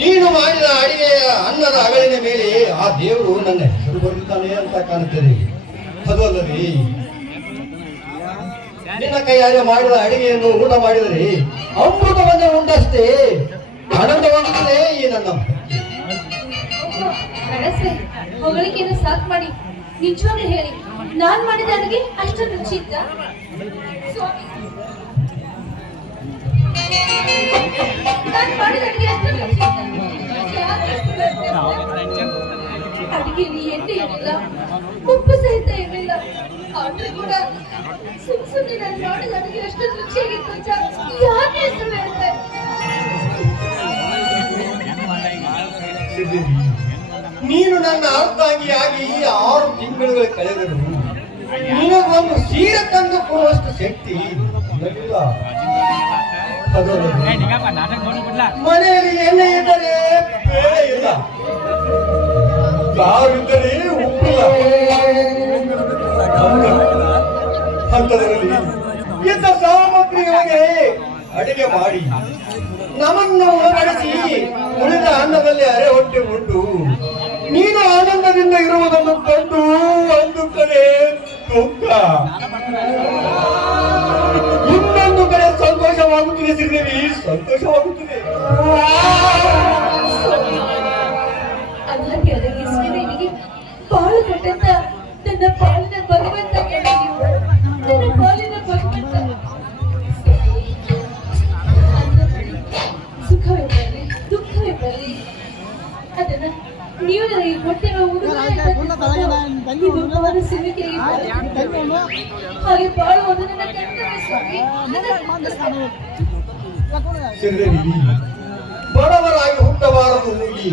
ನೀನು ಮಾಡಿದ ಅಡಿಗೆಯ ಅನ್ನದ ಅಗಳಿನ ಮೇಲೆ ಆ ದೇವರು ನನ್ನ ಹೆಸರು ಬರುತ್ತಾನೆ ಅಂತ ಕಾಣುತ್ತದೆ. ಅದು ಅಲ್ಲದೆ ನಿನ್ನ ಕೈಯಾರೆ ಮಾಡಿದ ಅಡಿಗೆಯನ್ನು ಊಟ ಮಾಡಿದರೆ ಅಮೃತವನ್ನೇ ಉಂಟಷ್ಟೇ, ಆನಂದವಾಗುತ್ತದೆ ಈ ನನ್ನ ಹೊಗಳಿಕೆಯನ್ನು ಸಾಕ್ ಮಾಡಿ. ನಿಜವಾಗ್ಲೂ ಹೇಳಿ, ನಾನ್ ಮಾಡಿದ ಅಡುಗೆ ಅಷ್ಟೊಂದು ರುಚಿ ಸ್ವಾಮಿ. ನಾನ್ ಮಾಡಿದ ಅಡುಗೆ ಅಷ್ಟೊಂದು ರುಚಿ ಉಪ್ಪು ಸಹಿತ ಇರಲಿಲ್ಲ. ಆದ್ರೂ ಕೂಡ ಸುಮ್ ಸುಮ್ಮನೆ ನಾನು ಮಾಡಿದ ಅಡುಗೆ ಅಷ್ಟೊಂದು ರುಚಿಯಾಗಿತ್ತು ಅಂತ ಯಾಕೆ ಹೆಸರು ಹೇಳ್ತಾರೆ ನೀನು ನನ್ನ ಅರ್ಧಾಂಗಿಯಾಗಿ ಈ ಆರು ತಿಂಗಳುಗಳು ಕಳೆದರು ನಿನಗೊಂದು ಸೀರೆ ತಂದು ಕೊಡುವಷ್ಟು ಶಕ್ತಿ. ಅದಲ್ಲದೆ ಮನೆಯಲ್ಲಿ ಎಣ್ಣೆ ಇದ್ದರೆ ಬೇಡ ಇಲ್ಲ. ಅಂತ- ಇಂಥ ಸಾಮಗ್ರಿಗಳಿಗೆ ಅಡಿಗೆ ಮಾಡಿ, ನಮ್ಮನ್ನು ಒಳಗಡಿಸಿ ಉಳಿದ ಅನ್ನದಲ್ಲಿ ಅರೆ ಹೊಟ್ಟೆ ಉಂಟು. ನೀನು ಆನಂದದಿಂದ ಇರುವುದನ್ನು ಕಂಡು ಒಂದು ಕಡೆ ದುಃಖ. ಇನ್ನೊಂದು ಕಡೆ ಸಂತೋಷವಾಗುತ್ತಿದೆ ಸಿಗ್ತೀವಿ ಸಂತೋಷವಾಗುತ್ತಿದೆ. ಅದನ್ನ ನೀವು ನನಗೆ ಉಡುಗೊರೆ. ಹಾಗೆ ಬಾಳುವುದು ನನ್ನ ಬಡವರಾಗಿ ಹುಟ್ಟಬಾರದು ಈ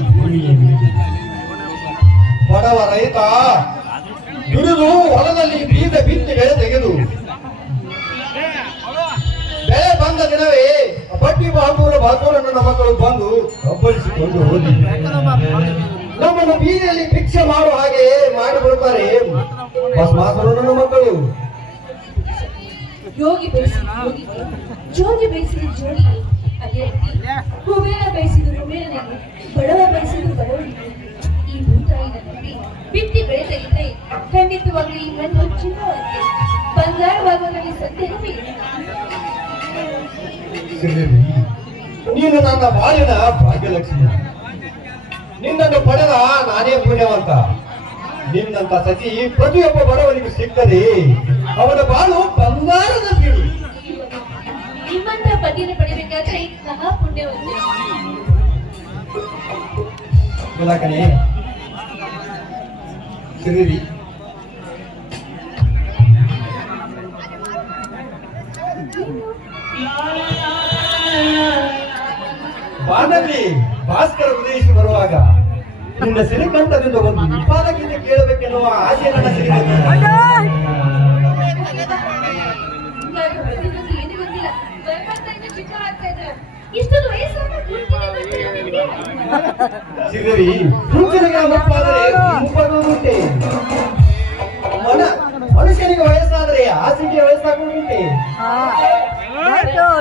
ಬಡವ ರೈತ ದುಡಿದು ಹೊಲದಲ್ಲಿ ಬೀಜ ಬಿತ್ತಿ ಬೆಳೆ ತೆಗೆದು. ಬೆಳೆ ಬಂದ ದಿನವೇ ಬಡ್ಡಿ ಬಾಗುವ ನನ್ನ ಮಕ್ಕಳು ಬಂದು ಅಬ್ಬರಿಸಿಕೊಂಡು ಹೋಗಿ. ನಮ್ಮನ್ನು ಬೀದಿಯಲ್ಲಿ ಭಿಕ್ಷೆ ಮಾಡುವ ಹಾಗೆ ಮಾಡಿಬಿಡುತ್ತಾರೆ ನನ್ನ ಮಕ್ಕಳು. ಯೋಗಿ ಬಯಸಿದ ಜೋಗಿ ಬಯಸಿದ ಜೋಗಿಗೆ ಅದೇ. ರೀತಿ ಕುಬೇರ ಬಯಸಿದ ಕುಬೇರನಿಗೆ ಬಡವ ಬಯಸಿದ ಬಡವನಿಗೆ ಈ ಭೂತಾಯಿನ ನಂಬಿ ಬಿತ್ತಿ ಬೆಳೆ ಖಂಡಿತವಾಗಲಿ ಈ ಮಣ್ಣು ಚಿನ್ನವಂತೆ ಬಂಗಾರವಾಗುವುದರಲ್ಲಿ ಸಂದೇಹವೇ ಇಲ್ಲ. ಶ್ರೀದೇವಿ, ನೀನು ನನ್ನ ಬಾಳಿನ ಭಾಗ್ಯಲಕ್ಷ್ಮಿ. ನಿನ್ನನ್ನು ಪಡೆದ ನಾನೇ ಪುಣ್ಯವಂತ. ನಿನ್ನಂತ ಸತಿ ಪ್ರತಿಯೊಬ್ಬ ಬಡವನಿಗೂ ಸಿಕ್ಕದೆ ಅವನ ಬಾಳು ಬಂಗಾರದ ಬೀಳು ನಿಮ್ಮಂತ ಪತಿಯನ್ನು ಪಡಿಬೇಕಾದ್ರೆ ಮಹಾ la la ಶ್ರೀದೇವಿ ಬಾನಲ್ಲಿ ಭಾಸ್ಕರ ಉದಯಿಸಿ ಬರುವಾಗ ನಿನ್ನ ಸಿರಿಕಂಠದಿಂದ ಒಂದು ನಿಪಾದ ಗೀತೆ ಕೇಳಬೇಕೆನ್ನುವ ಆಸೆ ನನ್ನ ನಿಮ್ಗೆ ಸಿಗರಿ ಸೂಚನೆಗಳ ಮುಪ್ಪಾದರೆ ಮನುಷ್ಯನಿಗೆ ವಯಸ್ಸಾದರೆ ಆಸೆಗೆ ವಯಸ್ಸಾಗುವುದುಂಟೆ